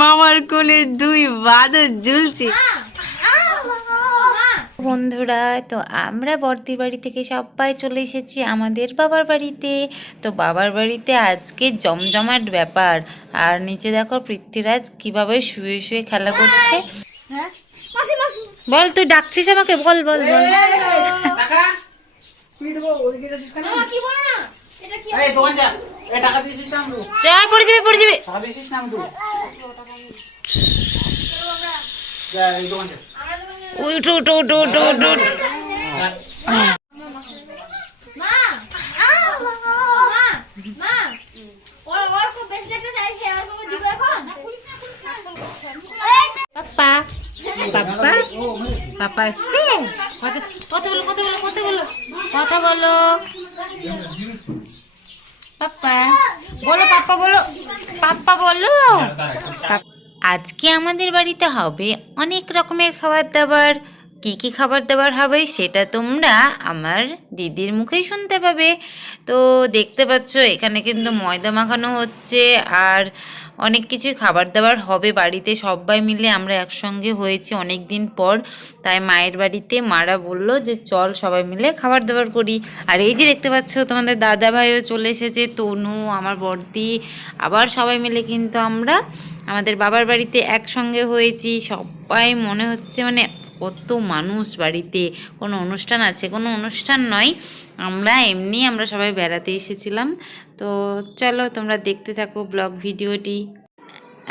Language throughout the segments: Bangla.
মামার কোলে দুই বাদর ঝুলছে। বন্ধুরা, তো আমরা বর্দির বাড়ি থেকে সবাই চলে এসেছি আমাদের বাবার বাড়িতে। তো বাবার বাড়িতে আজকে জমজমাট ব্যাপার। আর নিচে দেখো পৃথ্বীরাজ কিভাবে শুয়ে শুয়ে খেলা করছে। বল, তুই ডাকছিস আমাকে? বল বল বল। যা, পড়ে যাবে পড়ে যাবে। উঠো উঠো উঠো উঠো উঠো। পাপা পাপা পাপা আসছে। কথা বলো কথা বলো কথা বলো কথা বলো। পাপা বলো, পাপা বলো, পাপা বলো। আজকে আমাদের বাড়িতে হবে অনেক রকমের খাবার দাবার। কি কি খাবার দাবার হবে সেটা তোমরা আমার দিদির মুখেই শুনতে পাবে। তো দেখতে পাচ্ছ এখানে কিন্তু ময়দা মাখানো হচ্ছে আর অনেক কিছুই খাবার দাবার হবে বাড়িতে। সবাই মিলে আমরা একসঙ্গে হয়েছি অনেক দিন পর, তাই মায়ের বাড়িতে মারা বললো যে চল সবাই মিলে খাবার দাবার করি। আর এই যে দেখতে পাচ্ছ তোমাদের দাদা ভাইও চলে এসেছে, তনু, আমার বড়দি, আবার সবাই মিলে কিন্তু আমরা আমাদের বাবার বাড়িতে একসঙ্গে হয়েছি। সবাই মনে হচ্ছে মানে কত মানুষ বাড়িতে, কোনো অনুষ্ঠান আছে? কোনো অনুষ্ঠান নয়, আমরা সবাই বেড়াতে এসেছিলাম। তো চলো তোমরা দেখতে থাকো ব্লগ ভিডিওটি।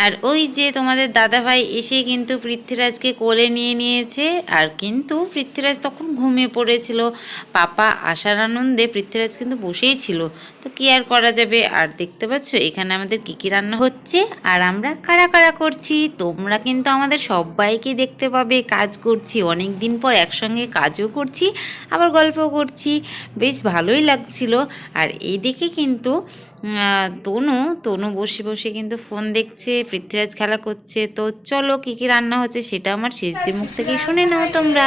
আর ওই যে তোমাদের দাদাভাই এসে কিন্তু পৃথ্বীরাজকে কোলে নিয়ে নিয়েছে। আর কিন্তু পৃথ্বীরাজ তখন ঘুমিয়ে পড়েছিল। পাপা আসার আনন্দে পৃথ্বীরাজ কিন্তু বসেই ছিল। তো কি আর করা যাবে। আর দেখতে পাচ্ছ এখানে আমাদের কী কী রান্না হচ্ছে আর আমরা কারা কারা করছি। তোমরা কিন্তু আমাদের সবাইকে দেখতে পাবে কাজ করছি, অনেক দিন পর একসঙ্গে কাজও করছি আবার গল্পও করছি, বেশ ভালোই লাগছিল। আর এইদিকে কিন্তু তনু বসে বসে কিন্তু ফোন দেখছে, পৃথ্বীরাজ খেলা করছে। তো চলো কি কি রান্না হচ্ছে সেটা আমার শেষদের মুখ থেকে শুনে নাও তোমরা।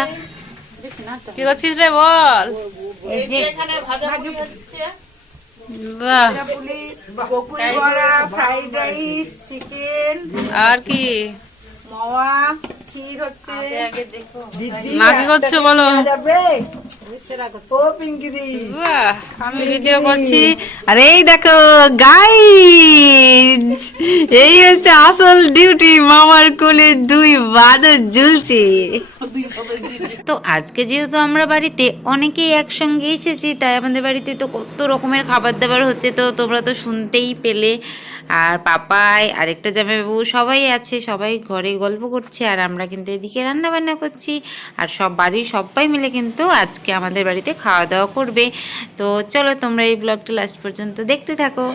কি করছিস রে বল? আর কি মা কি করছো বলো? আমি ভিডিও করছি। আর এই দেখো গাইস, এই হচ্ছে আসল ডিউটি, মামার কোলে দুই বাদর ঝুলছে। তো আজকে যেহেতু আমরা বাড়িতে অনেকেই একসঙ্গে এসেছি, তাই আমাদের বাড়িতে তো কত রকমের খাবার দাবার হচ্ছে, তো তোমরা তো শুনতেই পেলে। আর পাপাই, আরেকটা জামাইবাবু, সবাই আছে, সবাই ঘরে গল্প করছে আর আমরা কিন্তু এদিকে রান্না বান্না করছি। আর সব বাড়ির সবাই মিলে কিন্তু আজকে আমাদের বাড়িতে খাওয়া দাওয়া করবে। তো চলো তোমরা এই ব্লগটা লাস্ট পর্যন্ত দেখতে থাকো।